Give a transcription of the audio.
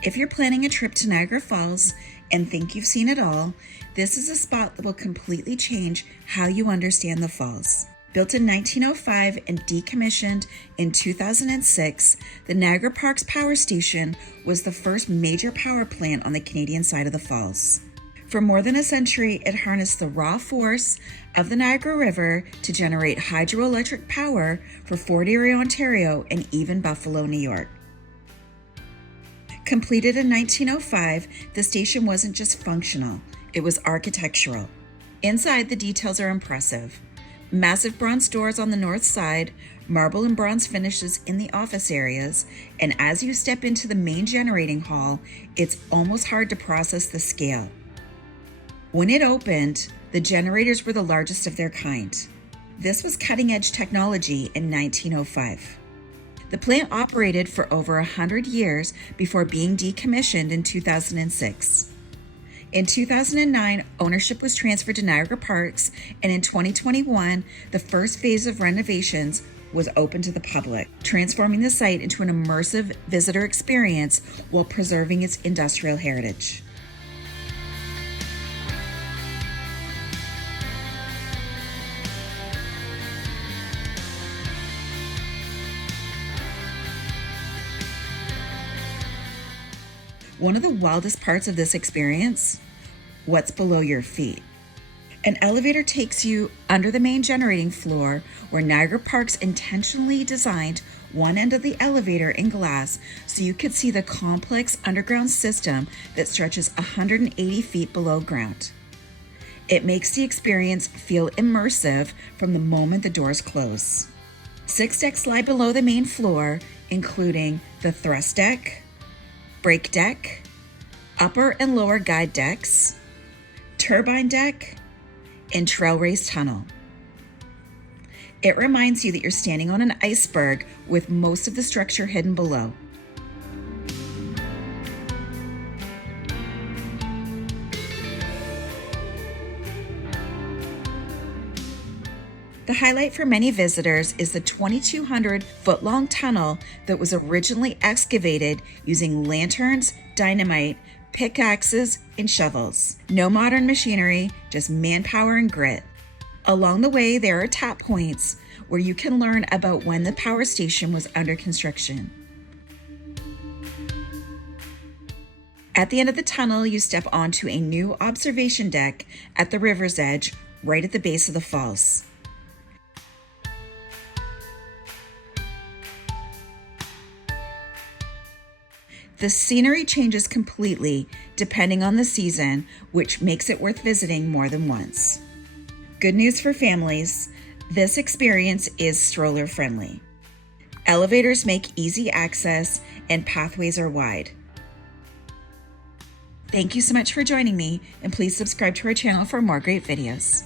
If you're planning a trip to Niagara Falls and think you've seen it all, this is a spot that will completely change how you understand the falls. Built in 1905 and decommissioned in 2006, the Niagara Parks Power Station was the first major power plant on the Canadian side of the falls. For more than a century, it harnessed the raw force of the Niagara River to generate hydroelectric power for Fort Erie, Ontario, and even Buffalo, New York. Completed in 1905, the station wasn't just functional, it was architectural. Inside, the details are impressive. Massive bronze doors on the north side, marble and bronze finishes in the office areas, and as you step into the main generating hall, it's almost hard to process the scale. When it opened, the generators were the largest of their kind. This was cutting-edge technology in 1905. The plant operated for over 100 years before being decommissioned in 2006. In 2009, ownership was transferred to Niagara Parks, and in 2021, the first phase of renovations was open to the public, transforming the site into an immersive visitor experience while preserving its industrial heritage. One of the wildest parts of this experience, what's below your feet. An elevator takes you under the main generating floor where Niagara Parks intentionally designed one end of the elevator in glass so you could see the complex underground system that stretches 180 feet below ground. It makes the experience feel immersive from the moment the doors close. 6 decks lie below the main floor, including the thrust deck, brake deck, upper and lower guide decks, turbine deck, and trail race tunnel. It reminds you that you're standing on an iceberg with most of the structure hidden below. The highlight for many visitors is the 2,200-foot-long tunnel that was originally excavated using lanterns, dynamite, pickaxes, and shovels. No modern machinery, just manpower and grit. Along the way, there are tap points where you can learn about when the power station was under construction. At the end of the tunnel, you step onto a new observation deck at the river's edge, right at the base of the falls. The scenery changes completely depending on the season, which makes it worth visiting more than once. Good news for families, this experience is stroller-friendly. Elevators make easy access and pathways are wide. Thank you so much for joining me, and please subscribe to our channel for more great videos.